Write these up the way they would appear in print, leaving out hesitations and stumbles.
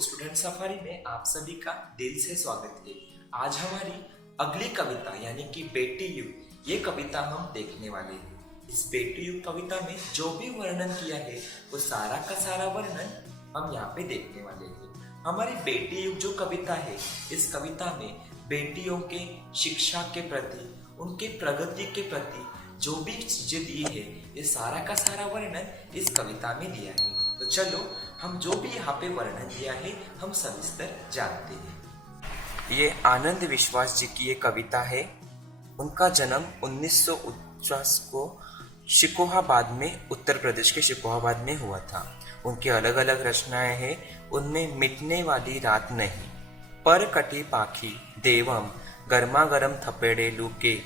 Student safari में आप सभी का दिल से स्वागत है। आज हमारी अगली कविता यानी कि बेटी युग, ये कविता हम देखने वाले हैं। इस बेटी युग कविता में जो भी वर्णन किया है वो सारा का सारा वर्णन हम यहाँ पे देखने वाले हैं। हमारी बेटी युग जो कविता है, इस कविता में बेटियों के शिक्षा के प्रति, उनके प्रगति के प्रति जो भी चीजें दी है, ये सारा का सारा वर्णन इस कविता में दिया है। तो चलो हम जो भी यहाँ पे वर्णन दिया है हम सविस्तर जानते हैं। ये आनंद विश्वास जी की ये कविता है। उनका जन्म 1949 को शिकोहाबाद में, उत्तर प्रदेश के शिकोहाबाद में हुआ था। उनकी अलग अलग रचनाएं हैं। उनमें मिटने वाली रात नहीं, पर कटी पाखी, देवम, गर्मा गर्म थपेड़े लूके,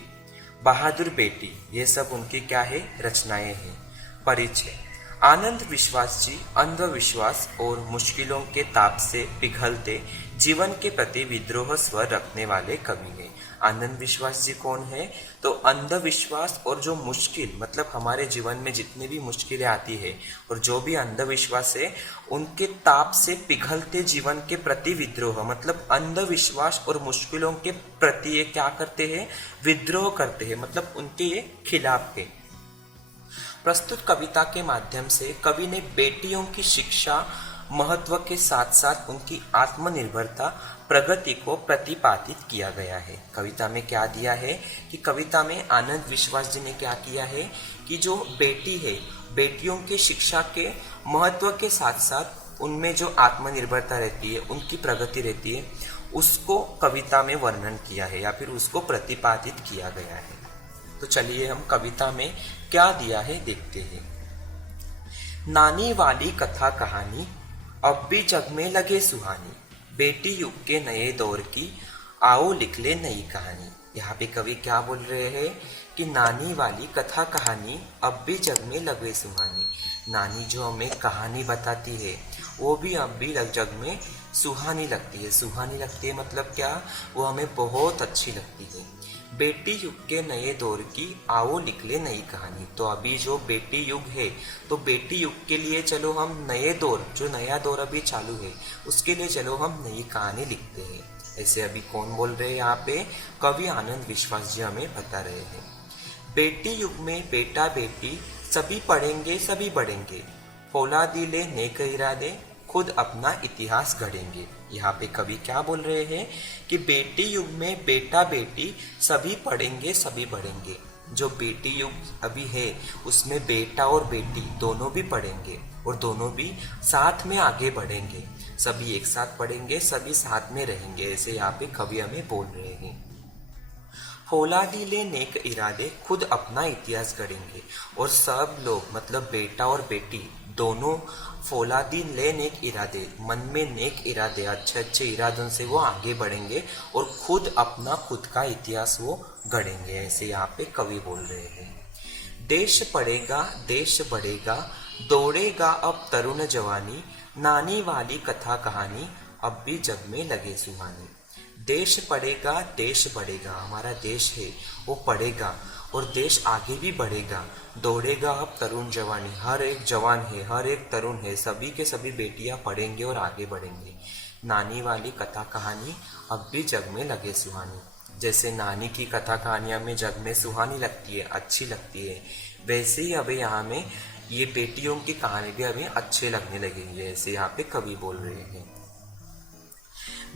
बहादुर बेटी, ये सब उनकी क्या है, रचनाएं हैं। परिचय। आनंद विश्वास जी अंधविश्वास और मुश्किलों के ताप से पिघलते जीवन के प्रति विद्रोह स्वर रखने वाले कवि हैं। आनंद विश्वास जी कौन है? तो अंधविश्वास और जो मुश्किल, मतलब हमारे जीवन में जितनी भी मुश्किलें आती है और जो भी अंधविश्वास है, उनके ताप से पिघलते जीवन के प्रति विद्रोह, मतलब अंधविश्वास और मुश्किलों के प्रति ये क्या करते हैं, विद्रोह करते हैं, मतलब उनके ये खिलाफ है। प्रस्तुत कविता के माध्यम से कवि ने बेटियों की शिक्षा महत्व के साथ साथ उनकी आत्मनिर्भरता, प्रगति को प्रतिपादित किया गया है। कविता में क्या दिया है कि कविता में आनंद विश्वास जी ने क्या किया है कि जो बेटी है, बेटियों के शिक्षा के महत्व के साथ साथ उनमें जो आत्मनिर्भरता रहती है, उनकी प्रगति रहती है, उसको कविता में वर्णन किया है या फिर उसको प्रतिपादित किया गया है। तो चलिए हम कविता में क्या दिया है देखते हैं। नानी वाली कथा कहानी अब भी जग में लगे सुहानी, बेटी युग के नए दौर की आओ लिख ले नई कहानी। यहाँ पे कवि क्या बोल रहे हैं कि नानी वाली कथा कहानी अब भी जग में लगे सुहानी। नानी जो हमें कहानी बताती है वो भी अब भी जग में सुहानी लगती है। सुहानी लगती है मतलब क्या, वो हमें बहुत अच्छी लगती है। बेटी युग के नए दौर की आओ लिख ले नई कहानी। तो अभी जो बेटी युग है, तो बेटी युग के लिए चलो हम नए दौर, जो नया दौर अभी चालू है, उसके लिए चलो हम नई कहानी लिखते हैं। ऐसे अभी कौन बोल रहे हैं यहाँ पे? कवि आनंद विश्वास जी हमें बता रहे हैं। बेटी युग में बेटा बेटी सभी पढ़ेंगे सभी बढ़ेंगे, फौलादी ले नेक इरादे खुद अपना इतिहास गढ़ेंगे। यहाँ पे कवि क्या बोल रहे हैं कि बेटी युग में बेटा बेटी सभी पढ़ेंगे सभी बढ़ेंगे। जो बेटी युग अभी है उसमें बेटा और बेटी दोनों भी पढ़ेंगे और दोनों भी साथ में आगे बढ़ेंगे। सभी एक साथ पढ़ेंगे, सभी साथ में रहेंगे, ऐसे यहाँ पे कवि हमें बोल रहे हैं। फौलादी ले नेक इरादे खुद अपना इतिहास गढ़ेंगे। और सब लोग, मतलब बेटा और बेटी दोनों, फौलादी ले नेक इरादे, मन में नेक इरादे, अच्छे अच्छे इरादों से वो आगे बढ़ेंगे और खुद का इतिहास वो गढ़ेंगे, ऐसे यहाँ पे कवि बोल रहे हैं। देश पढ़ेगा देश बढ़ेगा, दौड़ेगा अब तरुण जवानी, नानी वाली कथा कहानी अब भी जग में लगे सुहानी। देश पढ़ेगा देश बढ़ेगा, हमारा देश है वो पढ़ेगा और देश आगे भी बढ़ेगा। दौड़ेगा अब तरुण जवानी, हर एक जवान है, हर एक तरुण है, सभी के सभी बेटियां पढ़ेंगे और आगे बढ़ेंगे। नानी वाली कथा कहानी अब भी जग में लगे सुहानी। जैसे नानी की कथा कहानियां में जग में सुहानी लगती है, अच्छी लगती है, वैसे ही अभी यहाँ में ये बेटियों की कहानी भी हमें अच्छे लगने लगेंगे, ऐसे यहाँ पे कवि बोल रहे हैं।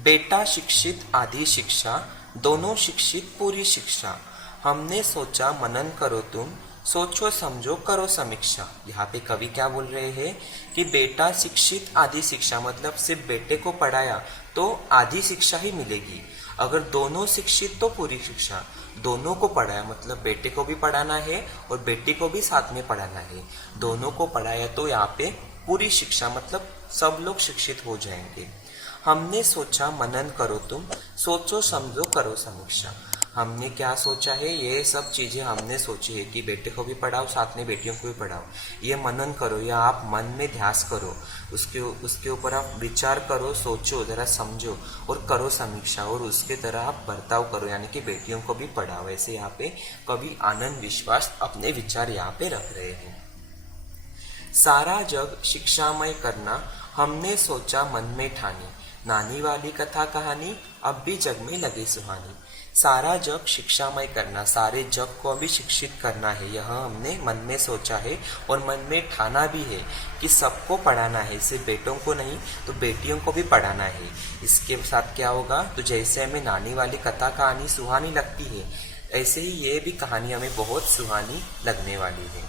बेटा शिक्षित आधी शिक्षा, दोनों शिक्षित पूरी शिक्षा, हमने सोचा मनन करो तुम, सोचो समझो करो समीक्षा। यहाँ पे कवि क्या बोल रहे हैं कि बेटा शिक्षित आधी शिक्षा, मतलब सिर्फ बेटे को पढ़ाया तो आधी शिक्षा ही मिलेगी, अगर दोनों शिक्षित तो पूरी शिक्षा। दोनों को पढ़ाया मतलब बेटे को भी पढ़ाना है और बेटी को भी साथ में पढ़ाना है। दोनों को पढ़ाया तो यहाँ पे पूरी शिक्षा, मतलब सब लोग शिक्षित हो जाएंगे। हमने सोचा मनन करो तुम, सोचो समझो करो समीक्षा। हमने क्या सोचा है, ये सब चीजें हमने सोची है कि बेटे को भी पढ़ाओ, साथ में बेटियों को भी पढ़ाओ। ये मनन करो या आप मन में ध्यास करो, उसके ऊपर आप विचार करो, सोचो, जरा समझो और करो समीक्षा, और उसके तरह आप बर्ताव करो, यानी कि बेटियों को भी पढ़ाओ। ऐसे यहाँ पे कवि आनंद विश्वास अपने विचार यहाँ पे रख रहे हैं। सारा जग शिक्षामय करना, हमने सोचा मन में ठानी, नानी वाली कथा कहानी अब भी जग में लगे सुहानी। सारा जग शिक्षामय करना, सारे जग को अभी शिक्षित करना है, यह हमने मन में सोचा है और मन में ठाना भी है कि सबको पढ़ाना है, सिर्फ बेटों को नहीं तो बेटियों को भी पढ़ाना है। इसके साथ क्या होगा, तो जैसे हमें नानी वाली कथा कहानी सुहानी लगती है, ऐसे ही ये भी कहानी हमें बहुत सुहानी लगने वाली है।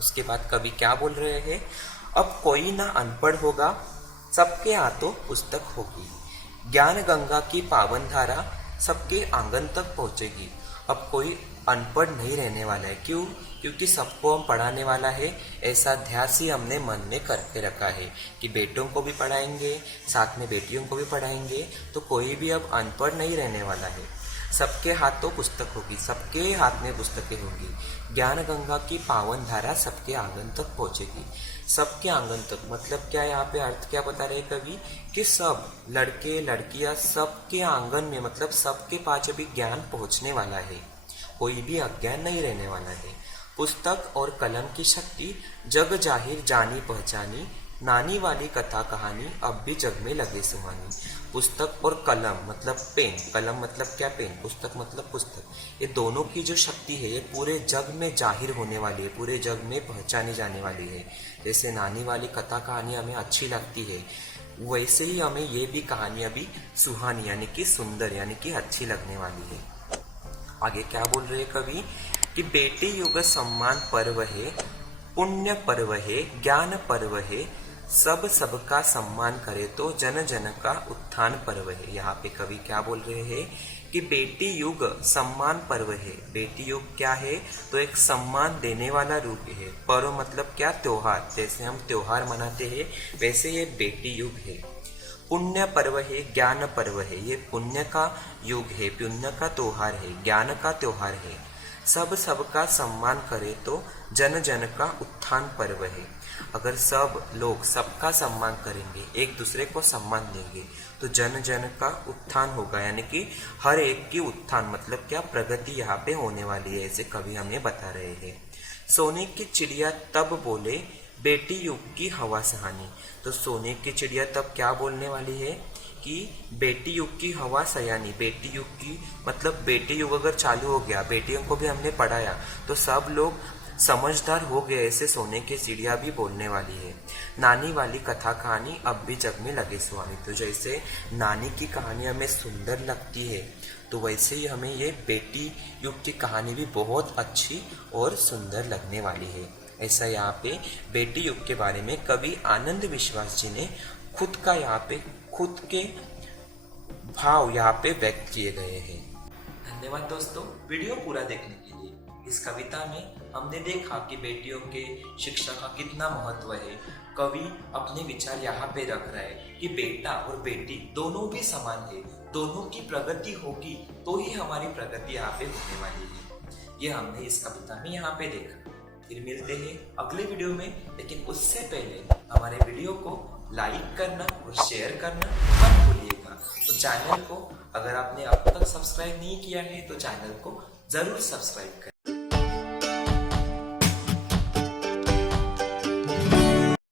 उसके बाद कवि क्या बोल रहे हैं, अब कोई ना अनपढ़ होगा, सबके हाथों पुस्तक होगी, ज्ञान गंगा की पावन धारा सबके आंगन तक पहुंचेगी। अब कोई अनपढ़ नहीं रहने वाला है, क्यों? क्योंकि सबको हम पढ़ाने वाला है, ऐसा ध्यास ही हमने मन में करके रखा है कि बेटों को भी पढ़ाएंगे, साथ में बेटियों को भी पढ़ाएंगे, तो कोई भी अब अनपढ़ नहीं रहने वाला है। सबके हाथों पुस्तक होगी, सबके हाथ में पुस्तकें होंगी, ज्ञान गंगा की पावन धारा सबके आंगन तक पहुंचेगी। सबके आंगन तक मतलब क्या, यहाँ पे अर्थ क्या बता रहे कवि, कि सब लड़के लड़कियां सबके आंगन में, मतलब सबके पास अभी ज्ञान पहुंचने वाला है, कोई भी अज्ञान नहीं रहने वाला है। पुस्तक और कलम की शक्ति जग जाहिर जानी पहचानी, नानी वाली कथा कहानी अब भी जग में लगे सुहानी। पुस्तक और कलम मतलब पेन, कलम मतलब क्या, पेन, पुस्तक मतलब पुस्तक, ये दोनों की जो शक्ति है ये पूरे जग में जाहिर होने वाली है, पूरे जग में पहचानी जाने वाली है। जैसे नानी वाली कथा कहानी हमें अच्छी लगती है, वैसे ही हमें ये भी कहानी अभी सुहानी यानी कि सुंदर यानी कि अच्छी लगने वाली है। आगे क्या बोल रहे हैं कवि, कि बेटी युग सम्मान पर्व है, पुण्य पर्व है, ज्ञान पर्व है, सब सबका सम्मान करे तो जन जन का उत्थान पर्व है। यहाँ पे कवि क्या बोल रहे हैं कि बेटी युग सम्मान पर्व है। बेटी युग क्या है, तो एक सम्मान देने वाला रूप है। पर्व मतलब क्या, त्योहार, जैसे हम त्योहार मनाते हैं वैसे ये बेटी युग है। पुण्य पर्व है, ज्ञान पर्व है, ये पुण्य का युग है, पुण्य का त्योहार है, ज्ञान का त्योहार है। सब सबका सम्मान करे तो जन जन का उत्थान पर्व है। अगर सब लोग सबका सम्मान करेंगे, एक दूसरे को सम्मान देंगे, तो जन जन का उत्थान होगा, यानी कि हर एक की उत्थान मतलब क्या, प्रगति यहाँ पे होने वाली है, ऐसे कवि हमें बता रहे हैं। सोने की चिड़िया तब बोले, बेटी युग की हवा सहानी। तो सोने की चिड़िया तब क्या बोलने वाली है कि बेटी युग की हवा सयानी। बेटी युग की मतलब बेटी युग अगर चालू हो गया, बेटियों को भी हमने पढ़ाया तो सब लोग समझदार हो गए, ऐसे सोने की चिड़िया भी बोलने वाली है। नानी वाली कथा कहानी अब भी जग में लगे सुहानी। तो जैसे नानी की कहानी हमें सुंदर लगती है, तो वैसे ही हमें ये बेटी युग की कहानी भी बहुत अच्छी और सुंदर लगने वाली है। ऐसा यहाँ पे बेटी युग के बारे में कवि आनंद विश्वास जी ने खुद के भाव यहाँ पे व्यक्त किए गए हैं। धन्यवाद दोस्तों वीडियो पूरा देखने के लिए। इस कविता में हमने देखा कि बेटियों के शिक्षा का कितना महत्व है। कवि अपने विचार यहाँ पे रख रहा है कि बेटा और बेटी दोनों भी समान है, दोनों की प्रगति होगी तो ही हमारी प्रगति यहाँ पे होने वाली है। ये हमने इस कविता में यहाँ पे देखा। फिर मिलते हैं अगले वीडियो में, लेकिन उससे पहले हमारे वीडियो को लाइक करना और शेयर करना मत भूलिएगा। तो चैनल को अगर आपने अब तक सब्सक्राइब नहीं किया है तो चैनल को जरूर सब्सक्राइब करें।